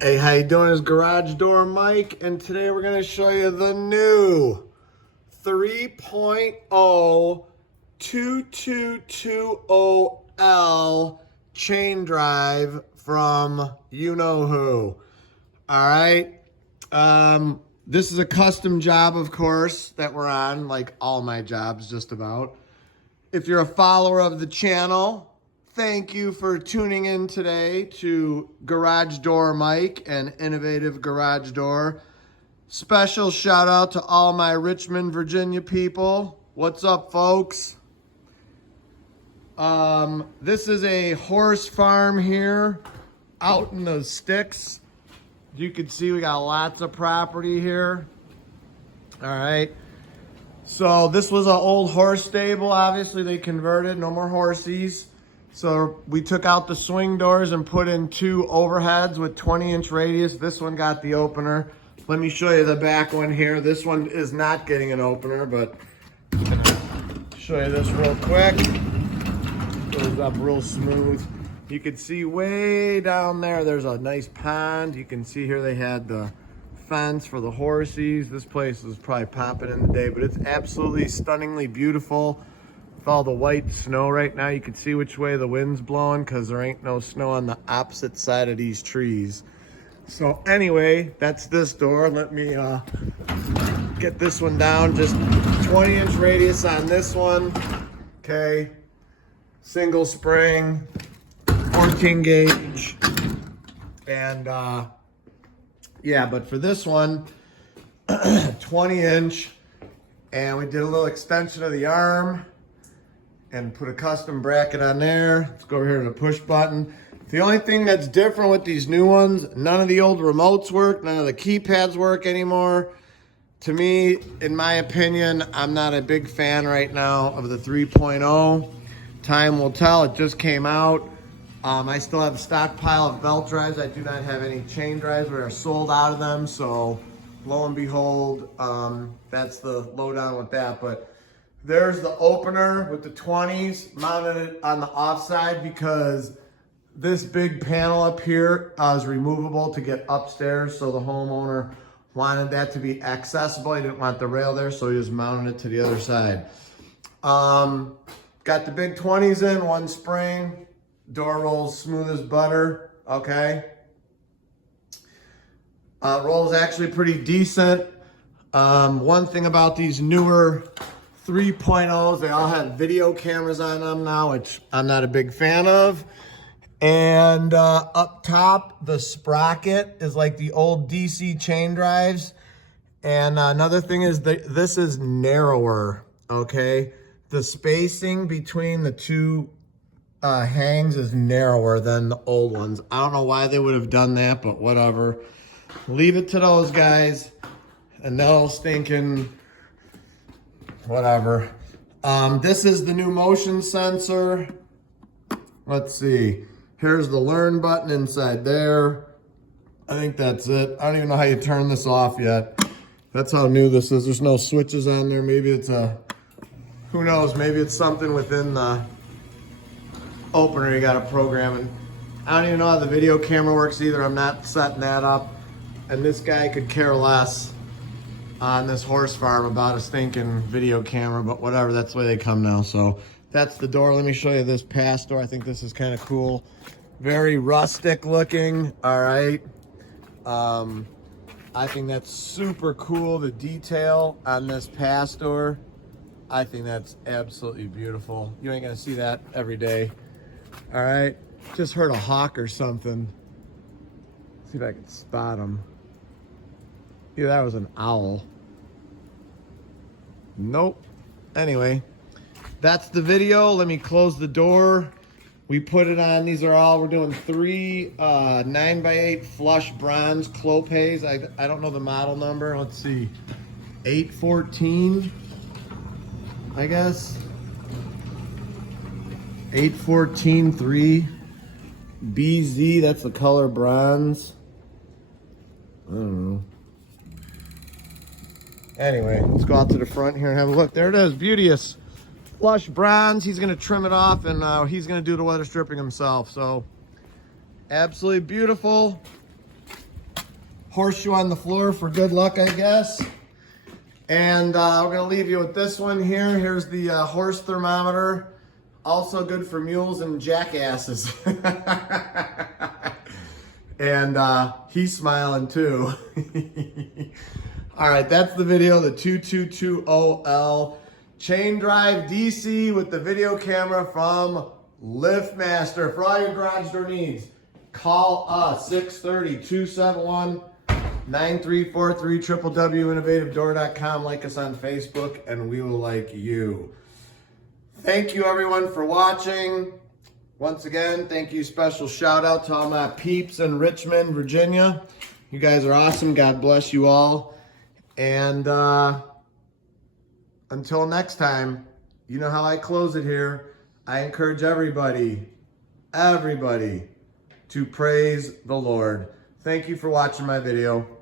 Hey, how you doing? It's Garage Door Mike, and today we're going to show you the new 3.0 2220L chain drive from you-know-who. All right. This is a custom job, of course, that we're on, like all my jobs just about. If you're a follower of the channel, thank you for tuning in today to Garage Door Mike and Innovative Garage Door. Special shout out to all my Richmond, Virginia people. What's up, folks? This is a horse farm here out in the sticks. You can see we got lots of property here. All right. So this was an old horse stable. Obviously they converted, no more horsies. So we took out the swing doors and put in two overheads with 20-inch radius. This one got the opener. Let me show you the back one here. This one is not getting an opener, but I'm gonna show you this real quick. Goes up real smooth. You can see way down there, there's a nice pond. You can see here they had the fence for the horsies. This place was probably popping in the day, but it's absolutely stunningly beautiful. With all the white snow right now, you can see which way the wind's blowing because there ain't no snow on the opposite side of these trees. So anyway, that's this door. Let me get this one down. Just 20-inch radius on this one. Okay. Single spring, 14 gauge. And yeah, but for this one, 20-inch. And we did a little extension of the arm and put a custom bracket on there. Let's go over here to the push button. The only thing that's different with these new ones, none of the old remotes work, none of the keypads work anymore. To me, in my opinion, I'm not a big fan right now of the 3.0. Time will tell, it just came out. I still have a stockpile of belt drives. I do not have any chain drives. We are sold out of them, so lo and behold, that's the lowdown with that. But there's the opener with the 20s mounted on the offside because this big panel up here is removable to get upstairs, so the homeowner wanted that to be accessible. He didn't want the rail there, so he just mounted it to the other side. Got the big 20s in, one spring. Door rolls smooth as butter, okay? Rolls actually pretty decent. One thing about these newer 3.0s, they all have video cameras on them now, which I'm not a big fan of. And up top, the sprocket is like the old DC chain drives. And another thing is that this is narrower, okay? The spacing between the two hangs is narrower than the old ones. I don't know why they would have done that, but whatever. Leave it to those guys, and they'll stinking whatever. This is the new motion sensor. Let's see. Here's the learn button inside there. I think that's it. I don't even know how you turn this off yet. That's how new this is. There's no switches on there. Maybe it's who knows, maybe it's something within the opener you got to program. And I don't even know how the video camera works either. I'm not setting that up. And this guy could care less on this horse farm about a stinking video camera, but whatever, that's the way they come now. So that's the door. Let me show you this pass door. I think this is kind of cool. Very rustic looking, all right. I think that's super cool, the detail on this pass door. I think that's absolutely beautiful. You ain't gonna see that every day. All right, just heard a hawk or something. Let's see if I can spot him. Yeah, that was an owl. Nope. Anyway, that's the video. Let me close the door. We put it on, these are all, we're doing three 9x8 flush bronze clopes. I don't know the model number. Let's see, 814. I guess 814-3 BZ, that's the color bronze. I don't know. Anyway, let's go out to the front here and have a look. There it is, beauteous. Flush bronze. He's gonna trim it off and he's gonna do the weather stripping himself. So absolutely beautiful. horseshoe on the floor for good luck, I guess. And we're gonna leave you with this one here. Here's the horse thermometer. Also good for mules and jackasses. And he's smiling too. All right, that's the video, the 2220L chain drive DC with the video camera from Liftmaster. For all your garage door needs, call us 630-271-9343, www.innovativedoor.com. Like us on Facebook, and we will like you. Thank you everyone for watching. Once again, thank you. Special shout out to all my peeps in Richmond, Virginia. You guys are awesome. God bless you all. And until next time, you know how I close it here. I encourage everybody to praise the Lord. Thank you for watching my video.